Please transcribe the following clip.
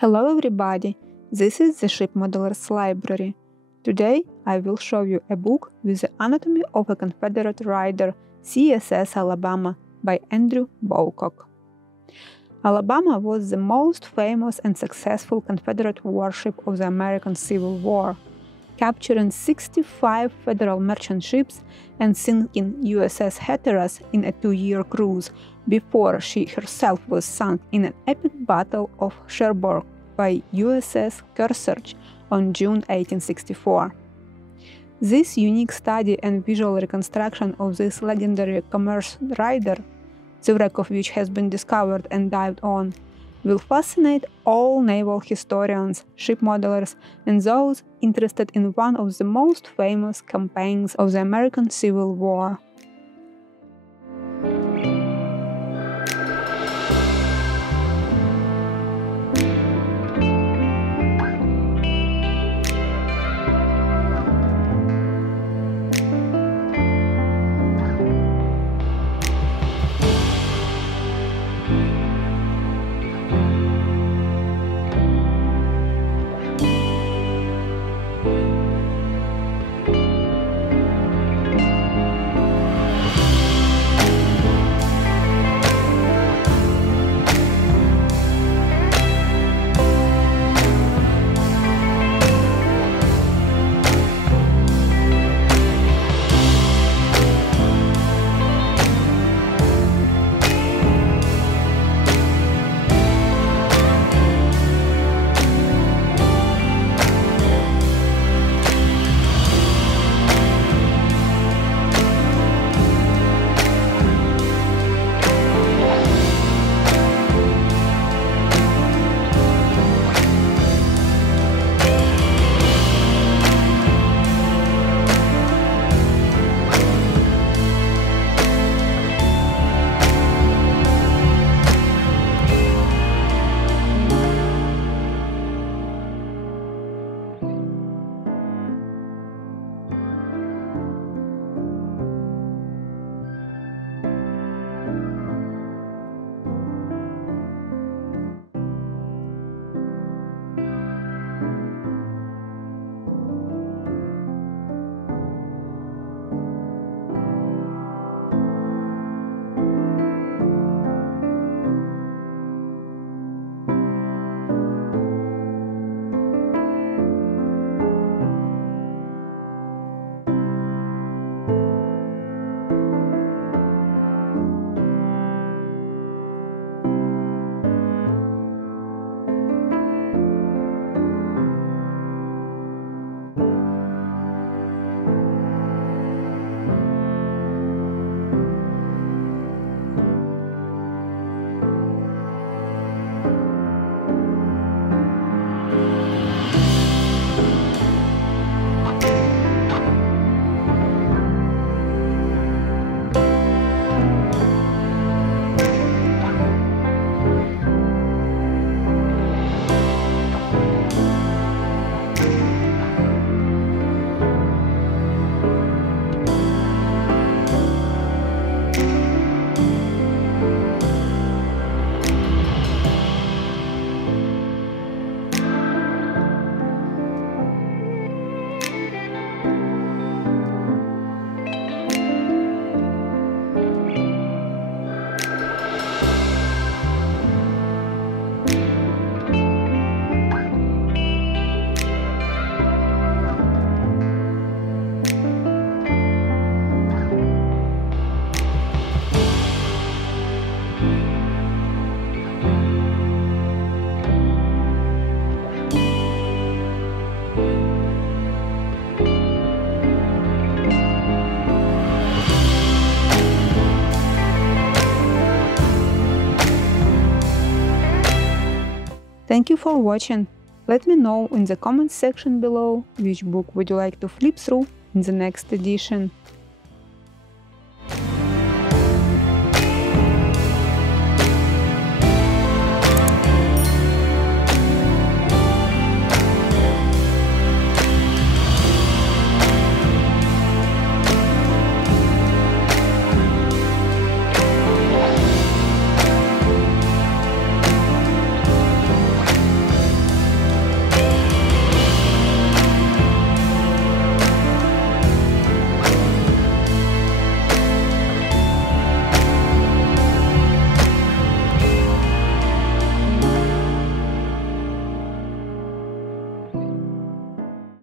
Hello everybody, this is the Ship Modelers Library. Today I will show you a book with the anatomy of a Confederate rider, CSS Alabama by Andrew Bowcock. Alabama was the most famous and successful Confederate warship of the American Civil War, capturing 65 Federal merchant ships and sinking USS Hatteras in a 2-year cruise before she herself was sunk in an epic battle of Cherbourg by USS Kearsarge on June 1864. This unique study and visual reconstruction of this legendary commerce rider, the wreck of which has been discovered and dived on, will fascinate all naval historians, ship modelers, and those interested in one of the most famous campaigns of the American Civil War. Thank you for watching. Let me know in the comments section below which book would you like to flip through in the next edition.